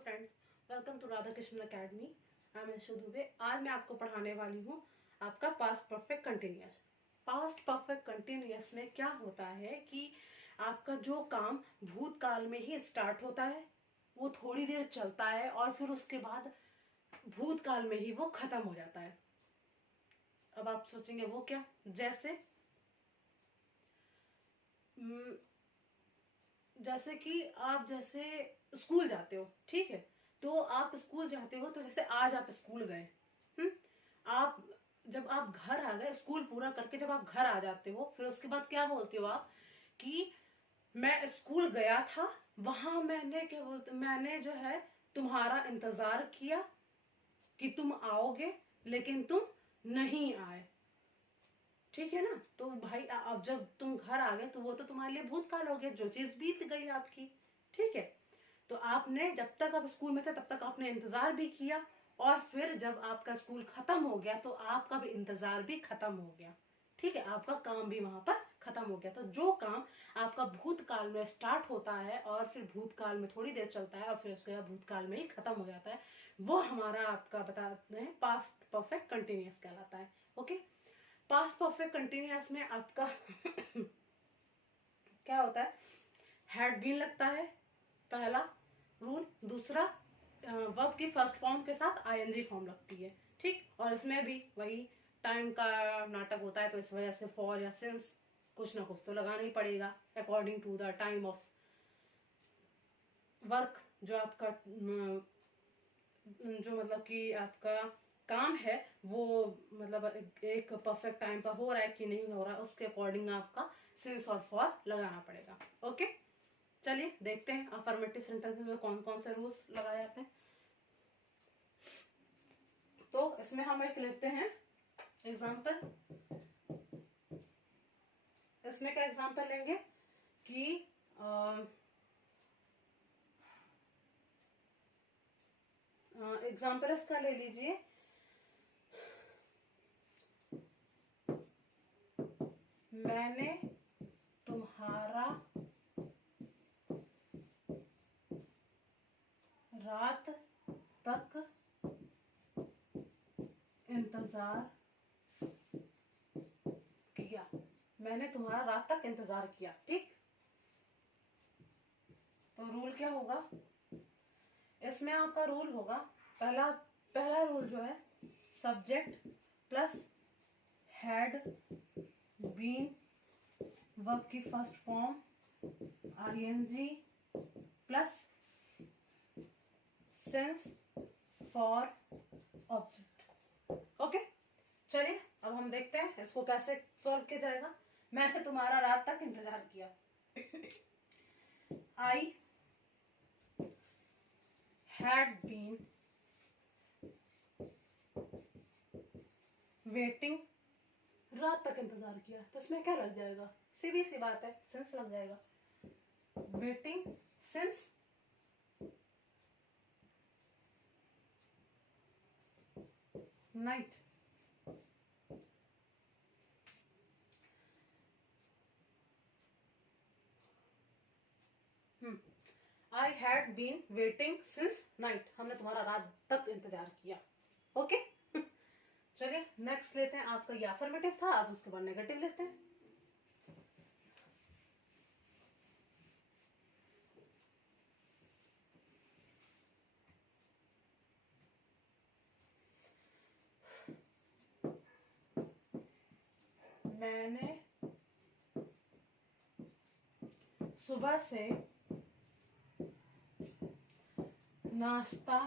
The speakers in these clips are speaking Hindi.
Friends, welcome to Radha Krishna Academy. I am Anshu Dubey. आज मैं आपको पढ़ाने वाली हूँ आपका past perfect continuous. Past perfect continuous में क्या होता है कि आपका जो काम भूतकाल में ही स्टार्ट होता है, वो थोड़ी देर चलता है और फिर उसके बाद भूतकाल में ही वो खत्म हो जाता है। अब आप सोचेंगे वो क्या? जैसे कि आप जैसे स्कूल जाते हो, ठीक है? तो आप स्कूल जाते हो, तो जैसे आज आप स्कूल गए, आप जब आप घर आ गए स्कूल पूरा करके, जब आप घर आ जाते हो, फिर उसके बाद क्या बोलते हो आप कि मैं स्कूल गया था, वहां मैंने क्या बोलते, मैंने जो है तुम्हारा इंतजार किया कि तुम आओगे, लेकिन तुम नहीं आए। ठीक है ना? तो भाई अब जब तुम घर आ गए तो वो तो तुम्हारे लिए भूतकाल हो गया, जो चीज बीत गई आपकी। ठीक है? तो आपने जब तक आप स्कूल में थे तब तक आपने इंतजार भी किया, और फिर जब आपका स्कूल खत्म हो गया तो आपका भी इंतजार भी खत्म हो गया। ठीक है? आपका काम भी वहां पर खत्म हो गया। तो जो काम आपका भूतकाल में स्टार्ट होता है और फिर भूतकाल में थोड़ी देर चलता है और फिर उसके बाद भूतकाल में ही खत्म हो जाता है, वो हमारा आपका बताते हैं पास्ट परफेक्ट कंटिन्यूअस कहलाता है। ओके? पास्ट परफेक्ट कंटिन्यूअस में आपका क्या होता है? हैड बीन लगता है, पहला रूल। दूसरा, वर्ब की फर्स्ट फॉर्म के साथ आईएनजी फॉर्म लगती है। ठीक? और इसमें भी वही टाइम का नाटक होता है, तो इस वजह से फॉर या सिंस कुछ ना कुछ तो लगाना ही पड़ेगा according to the time of work. जो आपका जो मतलब कि आपका काम है वो मतलब एक परफेक्ट टाइम पर हो रहा है कि नहीं हो रहा है, उसके अकॉर्डिंग आपका सिंस और फॉर लगाना पड़ेगा। ओके, चलिए देखते हैं अफर्मेटिव सेंटेंसेस में कौन कौन से रूल्स लगाए जाते हैं। तो इसमें हम एक लेते हैं एग्जाम्पल। इसमें क्या एग्जाम्पल लेंगे कि एग्जाम्पल इसका ले लीजिए, मैंने तुम्हारा रात तक इंतजार किया। मैंने तुम्हारा रात तक इंतजार किया। ठीक? तो रूल क्या होगा इसमें? आपका रूल होगा, पहला पहला रूल जो है, subject plus had been, verb की first form ING plus since for object. Okay, चलिए अब हम देखते हैं इसको कैसे सॉल्व किया जाएगा। मैंने तुम्हारा रात तक इंतजार किया। आई had been waiting, रात तक इंतजार किया, तो इसमें क्या लग जाएगा? सीधी सी बात है, सिंस लग जाएगा। Waiting since night. I had been waiting since night, हमने तुम्हारा रात तक इंतजार किया। ओके, चलिए नेक्स्ट लेते हैं। आपका ये अफर्मेटिव था, आप उसके बाद नेगेटिव लेते हैं। मैंने सुबह से नाश्ता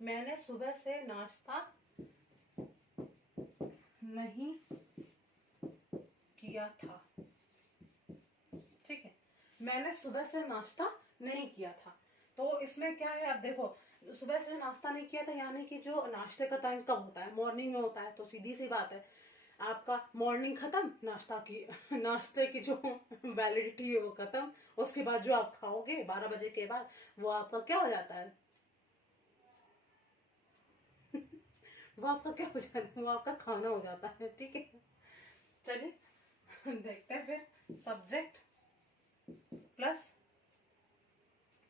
मैंने सुबह से नाश्ता नहीं किया था। ठीक है? मैंने सुबह से नाश्ता नहीं किया था। तो इसमें क्या है, आप देखो, सुबह से नाश्ता नहीं किया था यानी कि जो नाश्ते का टाइम कब होता है? मॉर्निंग में होता है। तो सीधी सी बात है, आपका मॉर्निंग खत्म, नाश्ता की नाश्ते की जो वैलिडिटी है वो खत्म। उसके बाद जो आप खाओगे 12 बजे के बाद, वो आपका क्या हो जाता है? वो आपका क्या हो जाता है? वो आपका खाना हो जाता है। ठीक है? चलिए देखते हैं फिर, सब्जेक्ट प्लस,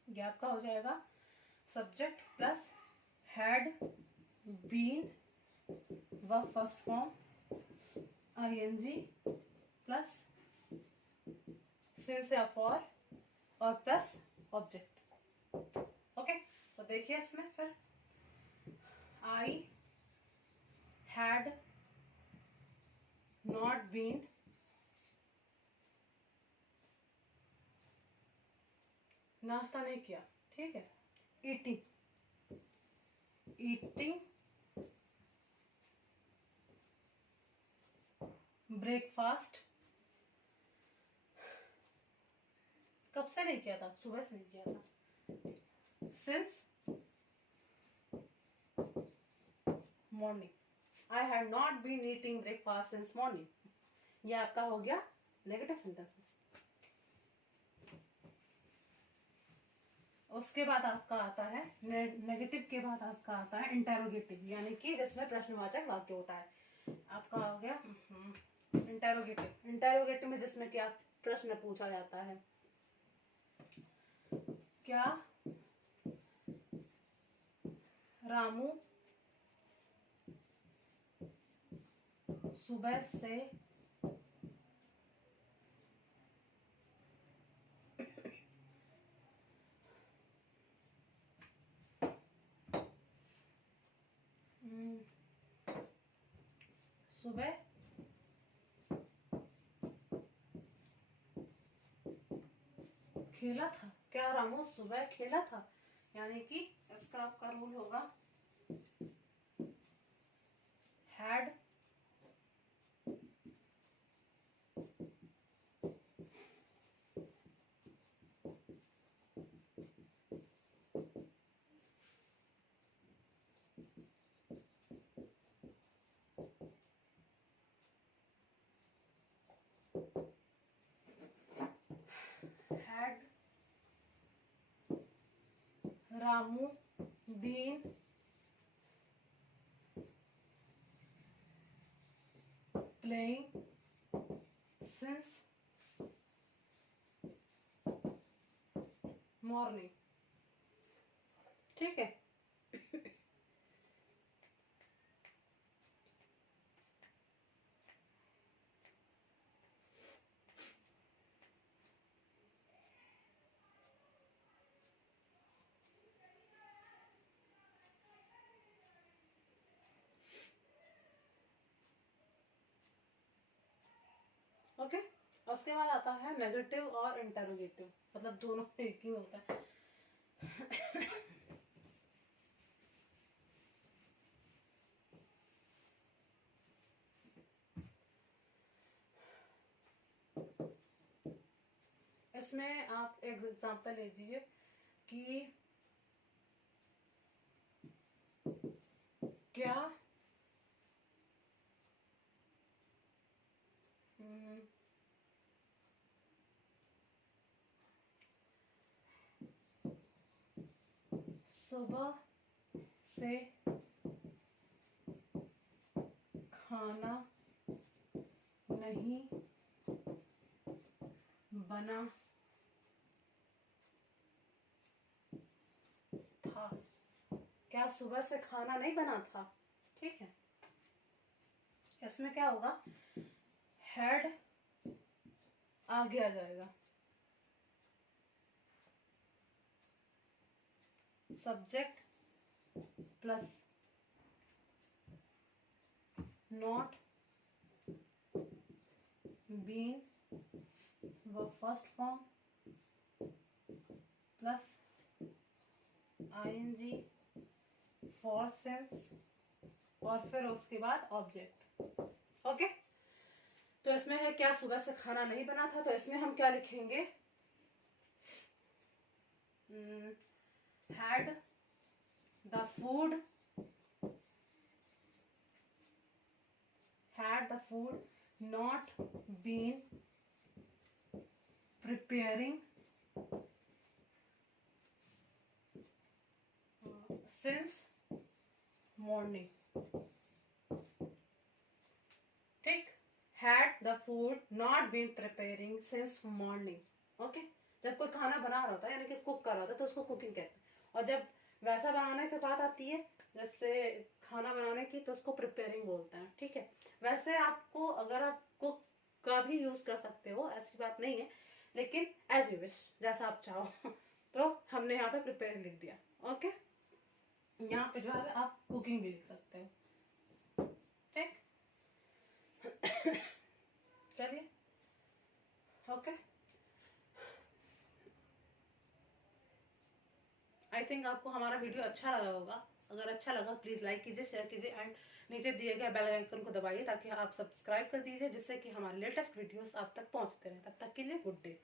ये आपका हो जाएगा subject plus had been verb first form ING plus since या फॉर और प्लस ऑब्जेक्ट। ओके, तो देखिए इसमें फिर, आई हैड नॉट बीन नाश्ता नहीं किया, ठीक है, ईटिंग ईटिंग ब्रेकफास्ट, कब से नहीं किया था, सुबह से नहीं किया था, since morning, I have not been eating breakfast since morning, ये आपका हो गया नेगेटिव सेंटेंसेस। उसके बाद आपका आता है, नेगेटिव के बाद आपका आता है इंटेरोगेटिव, यानी कि जिसमें प्रश्नवाचक वाक्य होता है। आपका हो गया इंटेरोगेटिव। इंटेरोगेटिव में जिसमें कि आप प्रश्न पूछा जाता है, क्या रामू सुबह से सुबह खेला था, क्या रामू सुबह खेला था, यानी कि इसका आपका रूल होगा had Ramu been playing since morning, ठीक है। ओके, उसके बाद आता है नेगेटिव और इंटरोगेटिव, मतलब दोनों एक ही होता है। इसमें आप एक एग्जांपल लीजिए कि क्या सुबह से खाना नहीं बना था, क्या सुबह से खाना नहीं बना था, ठीक है। इसमें क्या होगा, हैड आगे आ जाएगा, सब्जेक्ट प्लस नॉट बीन वो first form plus ING for since और फिर उसके बाद ऑब्जेक्ट। ओके, तो इसमें है क्या सुबह से खाना नहीं बना था, तो इसमें हम क्या लिखेंगे, had the food not been preparing since morning, ठीक, had the food not been preparing since morning. Okay, जब कोई खाना बना रहा होता है यानी कि कुक कर रहा होता है तो उसको कुकिंग कहते हैं। और जब वैसा बनाने की बात आती है जैसे खाना बनाने की तो उसको प्रिपेयरिंग बोलते हैं। ठीक है, वैसे आपको अगर आप कुक का भी यूज कर सकते हो, ऐसी बात नहीं है, लेकिन एज यू विश, जैसा आप चाहो। तो हमने यहाँ पे प्रिपेयर लिख दिया। ओके, यहाँ पे जो है आप कुकिंग भी लिख सकते हो। ठीक, चलिए। ओके, आई थिंक आपको हमारा वीडियो अच्छा लगा होगा। अगर अच्छा लगा प्लीज लाइक कीजिए, शेयर कीजिए एंड नीचे दिए गए बेल आइकन को दबाइए ताकि आप सब्सक्राइब कर दीजिए, जिससे कि हमारे लेटेस्ट वीडियोस आप तक पहुंचते रहे। तब तक के लिए गुड डे।